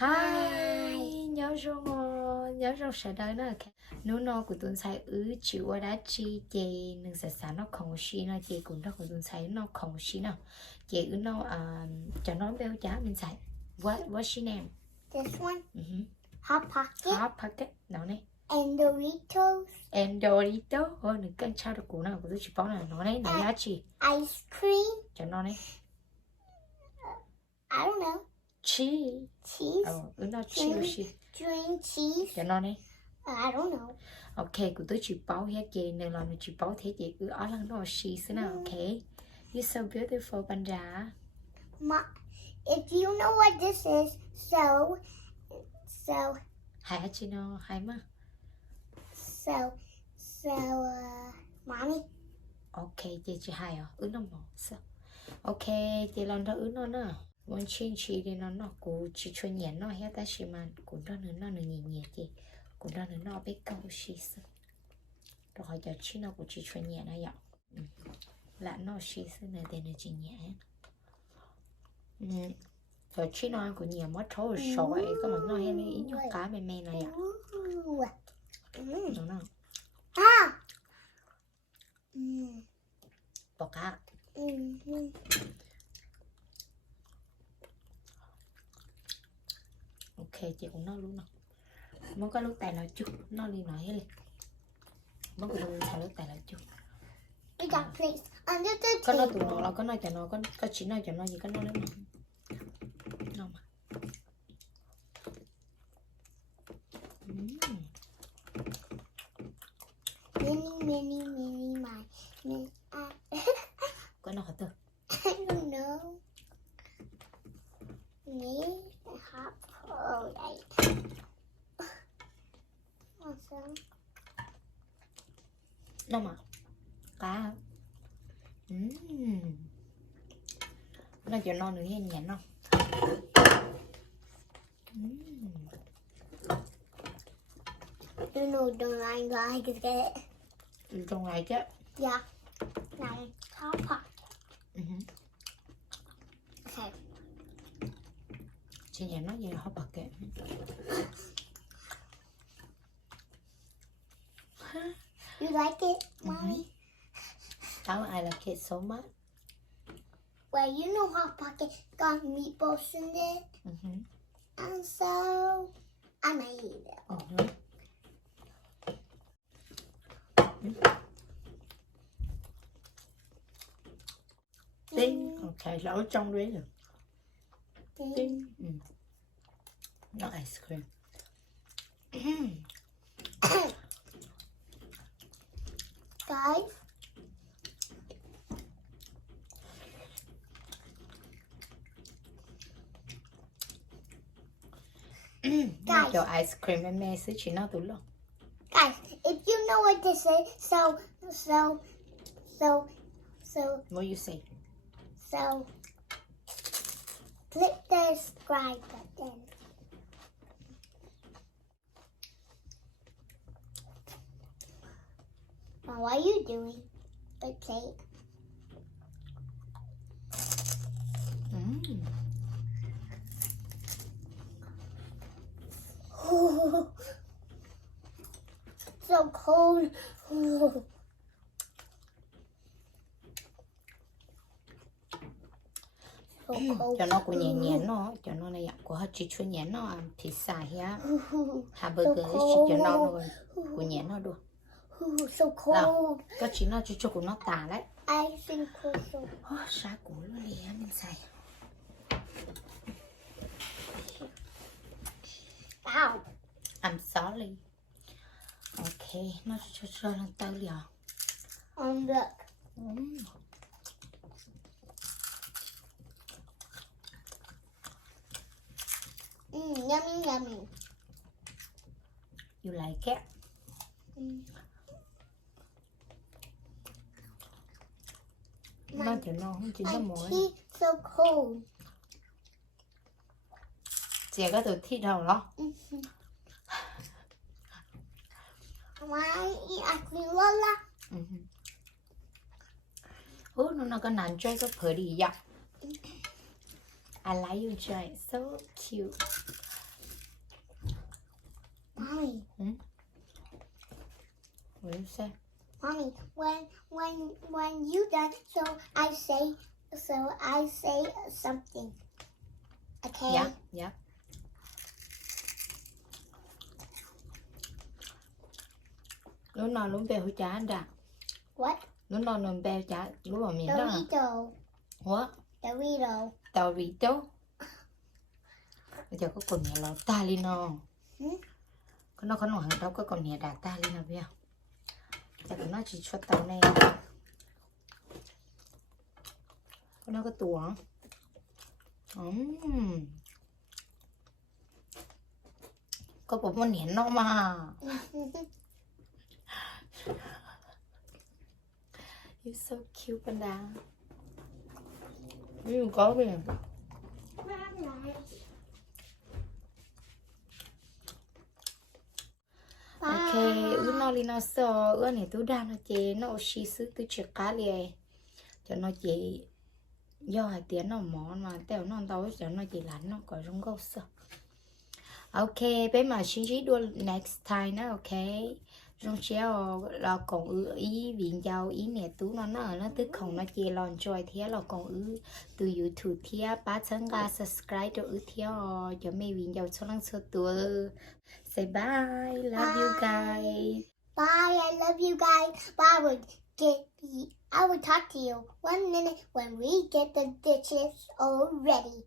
Hi, nhớ rong sẽ đời nó nếu nó của tuần sai chịu ở đã chi chị đừng sẽ sáng nó không xí nó chị cũng đó của tuần sai nó không xí nào chị nó cho nó béo giá mình xài what's your name? This one? Hot Pocket. Hot Pocket nào này And Doritos. And Doritos. Đừng cân trao được của nào của tôi chỉ bảo là nó đấy nó giá trị Ice cream. cho nó đấy I don't know. cheese nó cheese Drink cheese. cho nó đấy I don't know. ok của tôi chỉ bảo hết chị nên là mình chỉ bảo thế chị cứ ở lần đó cheese nào ok you're so beautiful Banja. If you know what this is, so Hai chị nó hai mà mommy. ok chị hai à nó một sao ok chị lần đó nó nè muốn chị đi nó của chị chuyên nhẹ nó hết ta chỉ mà cũng đó nữa nó nhẹ chị cũng đó nữa nó biết câu cheese rồi hỏi cho chị nó của chị chuyên nhẹ nó vậy là nó cheese này tên là chị nhẹ rồi chị nói của nhiều mất thấu rồi sỏi có mà nó hay ý nhóc cá mềm này ạ đúng không bỏ cá ok chị cũng nói luôn nào muốn có lúc tài nào chút nó đi nói hết đi muốn cái lúc tài lúc tài nào chút We got plates under the có nói table. tụi nó là có nói cho nó có chỉ nói cho nó gì có nói đấy mà mà Mini, my. có nói từ I don't know. Me, hot right. Awesome. đâu mà cá nó cho nó nữa nghe nhẹ không You know, don't like it. trong này chứ Yeah. Now, hot pocket. Okay. chị nhẹ nói gì là không bật kệ You like it, mommy? I like it so much. Well, you know hot pocket got meatballs in it, and so I might eat it. Tinh ok lẩu trong đấy rồi tinh nó ice cream Guys, nó cho ice cream em mê xứ chỉ nó tụi lo guys, if you know what this is, so what you say click the subscribe button. Now, what are you doing? Wait, plate. So cold. So cold. cho nó của nhẹ nó cho nó này của họ chỉ chuyên nhẹ nó pizza ha hamburger chỉ cho nó rồi của nhẹ nó được So cold. có chỉ nó cho của nó tả đấy I think so. giá củ luôn đi mình xài Ow. I'm sorry ok nó cho lên tay liền Look. Yummy, yummy. you like it nó cho nó không chỉ nó My mỗi teeth so cold. chỉ có từ thịt đầu đó Why eat ice cream, Lola? nó có nàn chơi có pretty yeah I like you Joy so cute Mommy, What do you say? Mommy, when you done, so I say something. Okay. Yeah, yeah. Lúc nào lúc bèo chả anh đã. What? Lúc nào lúc bèo chả lúc ở miền đó. Dorito. What? Dorito. Dorito. Bây giờ có con nhà là ta lên nó. Có nó hàng đâu có con nhà đã ta lên nào bây. Chắc nó chỉ cho tao này. Có nó có tủa. Có bộ môn nhện nó mà. You're so cute, Panda. Có kìa. Ok, nó đi nó sợ, này tôi đang nó chế nó xí xứ tôi chỉ cá liền, cho nó chế do hai tiếng nó món mà tao nó tao cho nó chỉ lạnh nó có trong gấu sợ. Ok, bé mà xin chỉ đua next time nữa, ok. Trong chéo là còn ý viện giàu ý nè tú nó tức không nó chia lon trôi thế là còn từ YouTube thế ba chân ga subscribe cho theo cho mấy viện giàu cho lăng số tuổi. Say bye, love you guys. Bye, I love you guys. Bye. I will talk to you 1 minute when we get the dishes all ready.